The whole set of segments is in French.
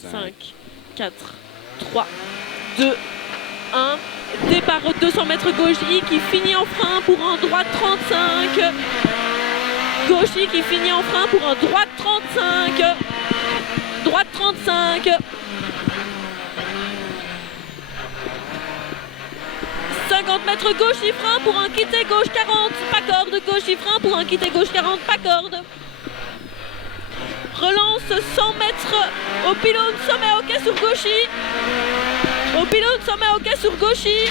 5, 4, 3, 2, 1. Départ 200 mètres gauche I qui finit en frein pour un droite 35. Gauche I qui finit en frein pour un droite 35. Droite 35. 50 mètres gauche I frein pour un quitté gauche 40. Pas corde. Gauche I frein pour un quitté gauche 40. Pas corde. Relance 100 mètres au pylône, sommet ok sur gauchy. Au pylône, sommet ok sur gauchy.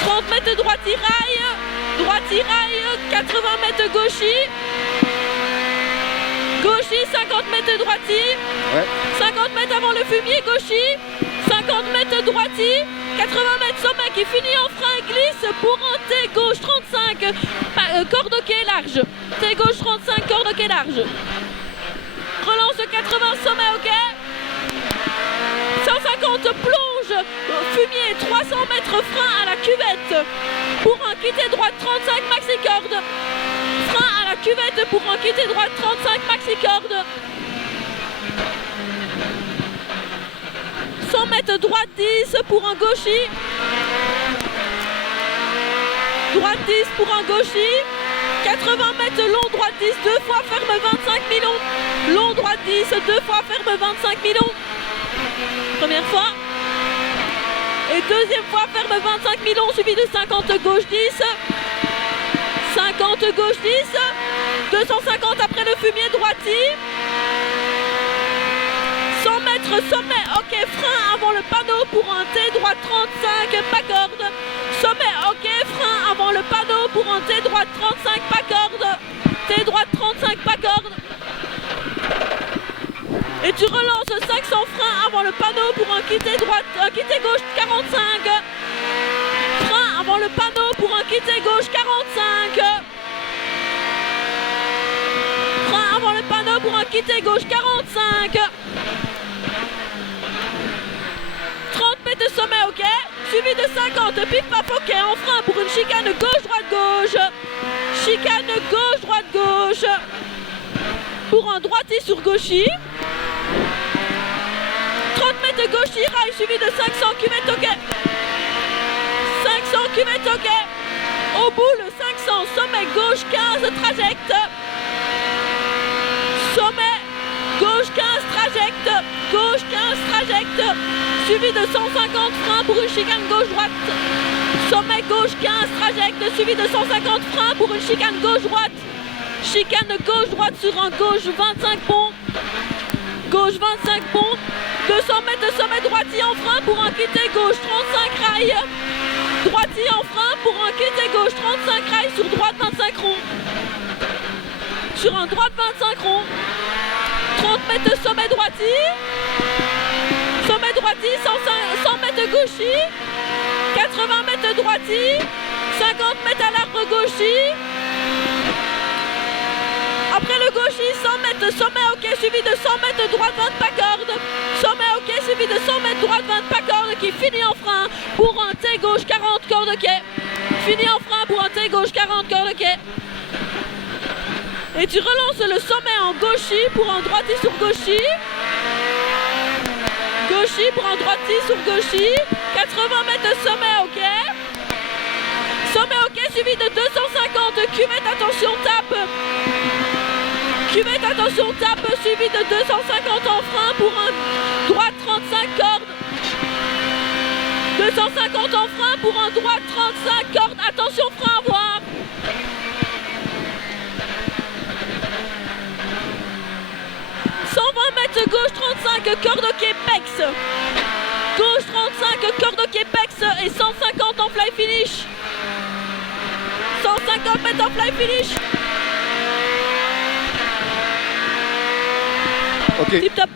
30 mètres droite I rail, 80 mètres gauchy. Gauchy, 50 mètres droite I. Ouais. 50 mètres avant le fumier gauchy. 50 mètres droite I. 80 mètres sommet qui finit en frein glisse pour un T gauche 35. Corde ok large. T gauche 35, corde ok large. Relance 80, sommet ok. 150 plonge, fumier, 300 mètres frein à la cuvette. Pour un quitté droite 35 maxi corde. Frein à la cuvette pour un quitté droite 35 maxi corde. 100 mètres droite 10 pour un gauchy. Droite 10 pour un gauchy. 80 mètres long droite 10, deux fois ferme 25 millions. Long droite 10, deux fois ferme 25 millions. Première fois. Et deuxième fois ferme 25 millions suivi de 50 gauche 10. 50 gauche 10. 250 après le fumier droite I. 100 mètres sommet, ok, frein avant le panneau pour un T droite 35, pas corde. Sommet, ok, frein avant le panneau pour un T droite 35, pas corde. T droite 35, pas corde. Et tu relances 500 freins avant le panneau pour un quitté droite, quitté gauche 45. Frein avant le panneau pour un quitté gauche 45. Frein avant le panneau pour un quitté gauche 45. 30 mètres de sommet, ok. Suivi de 50, pif paf, ok. En frein pour une chicane gauche-droite-gauche. Chicane gauche-droite-gauche. Pour un droitier sur gauchy. 30 mètres gauchy, rail suivi de 500 cuvette, ok. 500 cuvette, ok. Au bout, le 500, sommet gauche 15, trajecte. Sommet gauche 15, trajecte. Gauche 15, trajecte. Suivi de 150 freins pour une chicane gauche-droite. Sommet gauche 15, trajecte. Suivi de 150 freins pour une chicane gauche-droite. Chicane gauche-droite sur un gauche 25 pont. Gauche 25 pont. 200 mètres de sommet droitier en frein pour un quitté gauche 35 rails. Droitier en frein pour un quitté gauche 35 rails sur droite 25 ronds. Sur un droite 25 ronds. 30 mètres de sommet droitier. Sommet droitier, 100 mètres gauchy. 80 mètres droitier. 50 mètres à l'arbre gauchy. Après le gauchy, 100 mètres sommet ok suivi de 100 mètres droite 20 pas corde. Sommet ok suivi de 100 mètres droite 20 pas corde qui finit en frein pour un T gauche 40 corde ok. Finit en frein pour un T gauche 40 corde ok. Et tu relances le sommet en gauchy pour un droitier sur gauchy. Gauchy pour un droitier sur gauchy. 80 mètres de sommet ok. Sommet ok suivi de 250 cuvette, attention tape. Cuvette, attention tape suivi de 250 en frein pour un droite 35 cordes. 250 en frein pour un droite 35 cordes, attention frein à voir. Mètres gauche 35, corde ok pex. Gauche 35, corde ok pex et 150 en fly finish. 150 mètres en fly finish. Ok. Tip top.